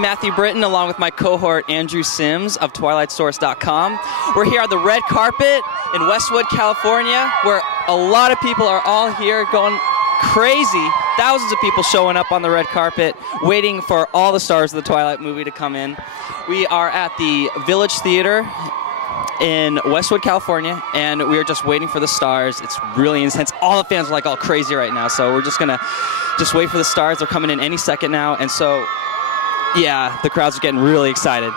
I'm Matthew Britton, along with my cohort Andrew Sims of TwilightSource.com. We're here on the red carpet in Westwood, California, where a lot of people are all here going crazy. Thousands of people showing up on the red carpet, waiting for all the stars of the Twilight movie to come in. We are at the Village Theater in Westwood, California, and we are just waiting for the stars. It's really intense. All the fans are like all crazy right now, so we're just gonna wait for the stars. They're coming in any second now, and so yeah, the crowds are getting really excited.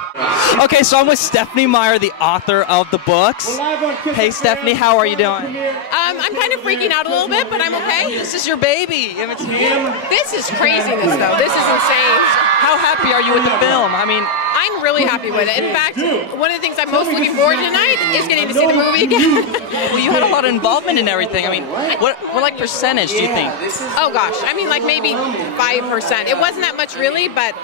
Okay, so I'm with Stephenie Meyer, the author of the books. Hey Stephenie, how are you doing? I'm kind of freaking out a little bit, but I'm okay. This is your baby. This is craziness, though. This is insane. How happy are you with the film? I mean, I'm really happy with it. In fact, one of the things I'm most looking forward to tonight is getting to see the movie again. Well, you had a lot of involvement in everything. I mean, what like percentage do you think? Oh gosh, I mean like maybe 5%. It wasn't that much really, but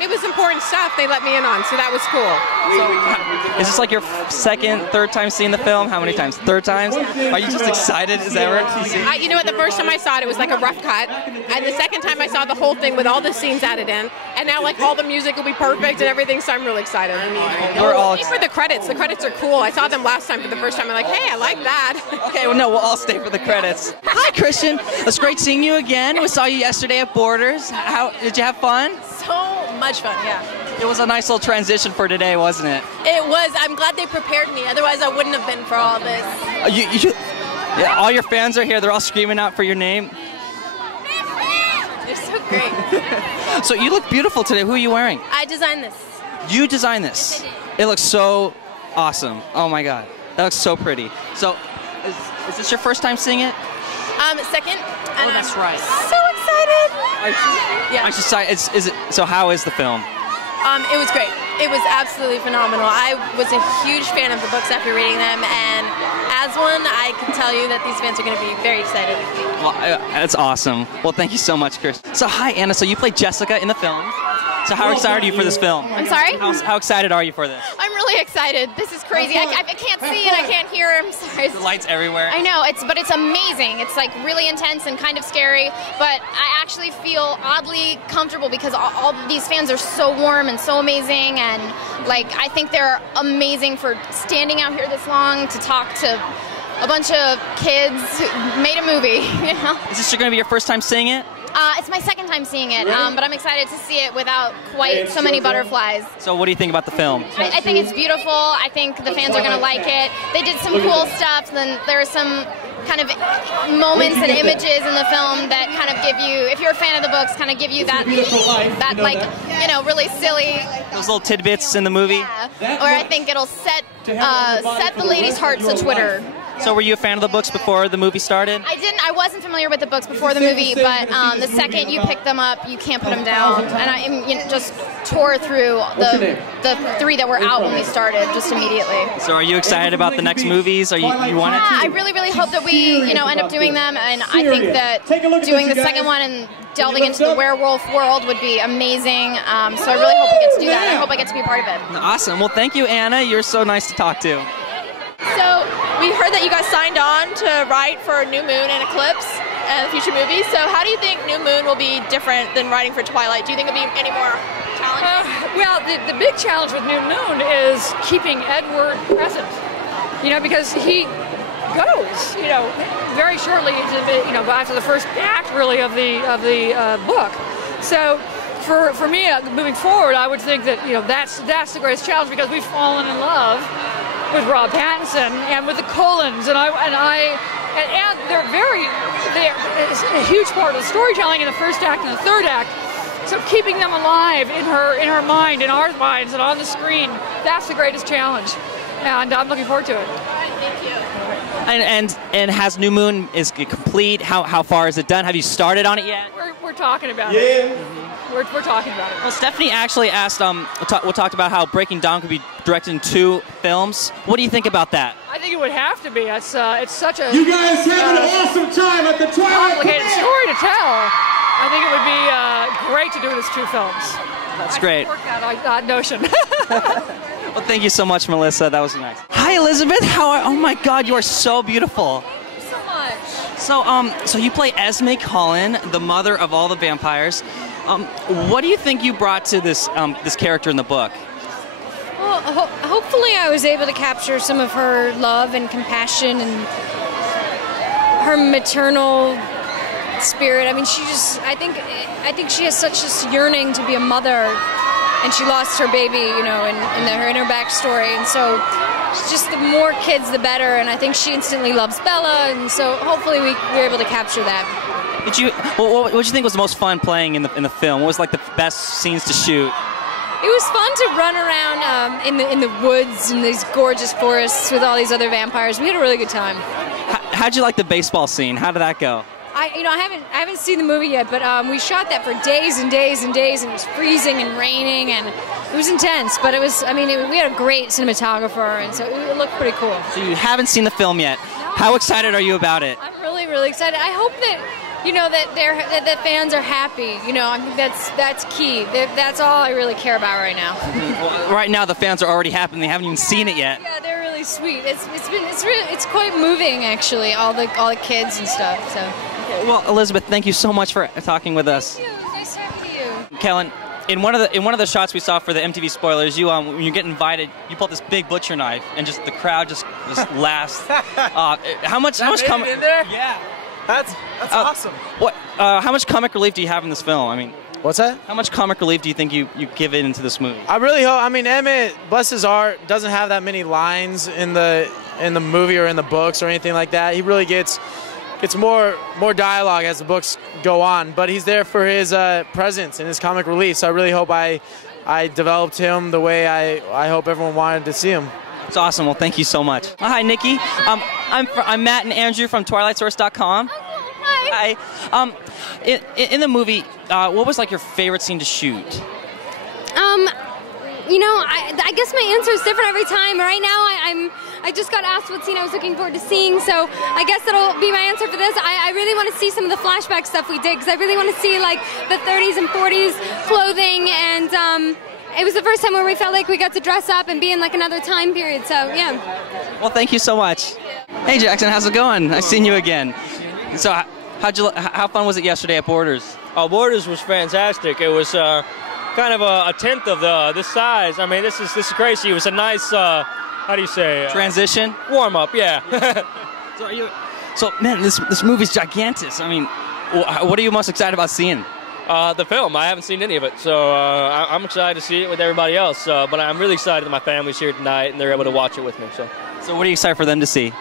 it was important stuff they let me in on, so that was cool. So, is this like your second, third time seeing the film? How many times? Third times? Are you just excited as ever? You know what, the first time I saw it, it was like a rough cut. And the second time I saw the whole thing with all the scenes added in, and now like all the music will be perfect and everything, so I'm really excited. We're all excited. For the credits. The credits are cool. I saw them last time for the first time. I'm like, hey, I like that. Okay, well, no, we'll all stay for the credits. Hi, KRISTEN. It's great seeing you again. We saw you yesterday at Borders. How did you have fun? So much fun, yeah. It was a nice little transition for today, wasn't it? It was. I'm glad they prepared me. Otherwise, I wouldn't have been for all this. Yeah, all your fans are here. They're all screaming out for your name. They're so great. So you look beautiful today. Who are you wearing? I designed this. You designed this? It looks so awesome. Oh my God. That looks so pretty. So, is this your first time seeing it? Second. Oh, that's right. So excited. Yeah. So how is the film? It was great. It was absolutely phenomenal. I was a huge fan of the books after reading them, and as one, I can tell you that these fans are going to be very excited. Well, that's awesome. Well, thank you so much, Chris. So, hi, Anna. So you played Jessica in the film. So how excited are you for this film? I'm sorry? How excited are you for this? I'm really excited. This is crazy. I can't see and I can't hear. I'm sorry. The lights everywhere. I know, but it's amazing. It's like really intense and kind of scary, but I actually feel oddly comfortable because all these fans are so warm and so amazing, and like I think they're amazing for standing out here this long to talk to a bunch of kids who made a movie, you know? Is this going to be your first time seeing it? It's my second time seeing it, but I'm excited to see it without quite so many butterflies. So what do you think about the film? I think it's beautiful. I think the fans are going to like it. They did some cool stuff. Then there are some kind of moments and images in the film that kind of give you, if you're a fan of the books, kind of give you that like, you know, really silly. Those little tidbits in the movie? Yeah. Or I think it'll set the ladies' hearts to Twitter. So were you a fan of the books before the movie started? I wasn't familiar with the books before the movie, but the second you pick them up, you can't put them down. And I just tore through the 3 that were out when we started just immediately. So are you excited about the next movies? Are you want it? Yeah, I really, really hope that we, end up doing them, and I think that doing the second one and delving into the werewolf world would be amazing. So I really hope we get to do that. I hope I get to be a part of it. Awesome. Well, thank you, Anna. You're so nice to talk to. So we heard that you guys signed on to write for New Moon and Eclipse and future movies. So how do you think New Moon will be different than writing for Twilight? Do you think it'll be any more challenging? Well, the big challenge with New Moon is keeping Edward present. Because he goes, very shortly, after the first act, really, of the book. So for me, moving forward, I would think that that's the greatest challenge, because we've fallen in love with Rob Pattinson and with the Cullens, and they're a huge part of the storytelling in the first act and the third act. So keeping them alive in her mind, in our minds, and on the screen, that's the greatest challenge, and I'm looking forward to it. All right, thank you. And has New Moon is it complete? How far is it done? Have you started on it yet? We're talking about it. We're talking about it. Well, Stephenie actually asked. We talked about how Breaking Dawn could be directed in 2 films. What do you think about that? I think it would have to be. It's such a you guys have an awesome time at the Twilight. Complicated story to tell. I think it would be great to do it as 2 films. That's great. I support that notion. Well, thank you so much, Melissa. That was nice. Hi, Elizabeth. Oh my God, you are so beautiful. So much. So you play Esme Cullen, the mother of all the vampires. What do you think you brought to this this character in the book? Well, hopefully I was able to capture some of her love and compassion and her maternal spirit. I mean, I think she has such this yearning to be a mother, and she lost her baby, you know, in her backstory, and so just the more kids, the better. And I think she instantly loves Bella, and so hopefully we were able to capture that. What did you think was the most fun playing in the film? What was like the best scenes to shoot? It was fun to run around in the woods in these gorgeous forests with all these other vampires. We had a really good time. How'd you like the baseball scene? How did that go? I haven't seen the movie yet, but we shot that for days and days and days, and it was freezing and raining, and it was intense. But it was, we had a great cinematographer, and so it looked pretty cool. So you haven't seen the film yet. No. How excited are you about it? I'm really, really excited. I hope that, that fans are happy. I think that's key. That's all I really care about right now. Well, right now, the fans are already happy. They haven't even seen it yet. Yeah, they're really sweet. It's quite moving, actually. All the kids and stuff. So. Okay, well, Elizabeth, thank you so much for talking with us. Thank you. It was nice talking to you. Kellen, in one of the shots we saw for the MTV spoilers, when you get invited, you pull out this big butcher knife, and just the crowd just laughs. How much comic in there? Yeah. That's awesome. What? How much comic relief do you have in this film? What's that? How much comic relief do you think you give it into this movie? I really hope. Emmett, bless his heart, doesn't have that many lines in the movie or in the books or anything like that. He really gets more dialogue as the books go on, but he's there for his presence and his comic relief. So I really hope I developed him the way I hope everyone wanted to see him. It's awesome. Well, thank you so much. Hi, Nikki. I'm Matt and Andrew from TwilightSource.com. Hi. Hi. In the movie, what was like your favorite scene to shoot? I guess my answer is different every time. Right now, I just got asked what scene I was looking forward to seeing, so I guess that'll be my answer for this. I really want to see some of the flashback stuff we did, because I really want to see like the 30s and 40s clothing, and it was the first time where we felt like we got to dress up and be in like another time period. So yeah. Well, thank you so much. Hey, Jackson, how's it going? Nice seeing you again. So, how fun was it yesterday at Borders? Borders was fantastic. It was kind of a tenth of this size. This is crazy. It was a nice, how do you say? Transition? Warm up, yeah. So, man, this movie's gigantic. What are you most excited about seeing? The film. I haven't seen any of it, so I'm excited to see it with everybody else. But I'm really excited that my family's here tonight and they're able to watch it with me. So what are you excited for them to see?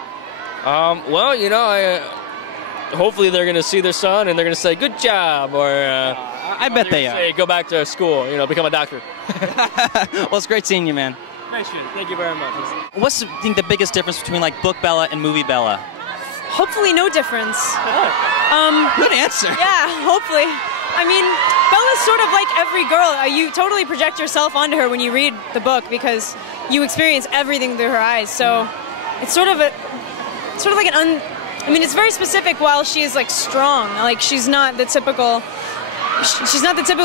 Hopefully they're going to see their son and they're going to say, "Good job," or I bet they are. Say, "Go back to school, become a doctor." Well, it's great seeing you, man. Nice. Thank you very much. What's the biggest difference between like book Bella and movie Bella? Hopefully, no difference. Good answer. Yeah, hopefully. Bella's sort of like every girl. You totally project yourself onto her when you read the book because you experience everything through her eyes. So it's sort of like it's very specific while she is like strong. Like she's not the typical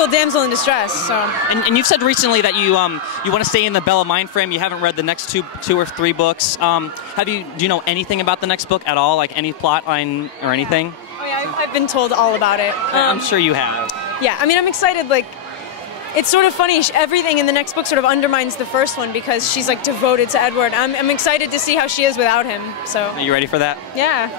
damsel in distress. So. And you've said recently that you want to stay in the Bella mind frame. You haven't read the next two or three books. Do you know anything about the next book at all? Like any plot line or anything? Oh yeah, I've been told all about it. I'm sure you have. Yeah, I'm excited. Like, it's sort of funny. Everything in the next book sort of undermines the first one because she's like devoted to Edward. I'm excited to see how she is without him. So. Are you ready for that? Yeah.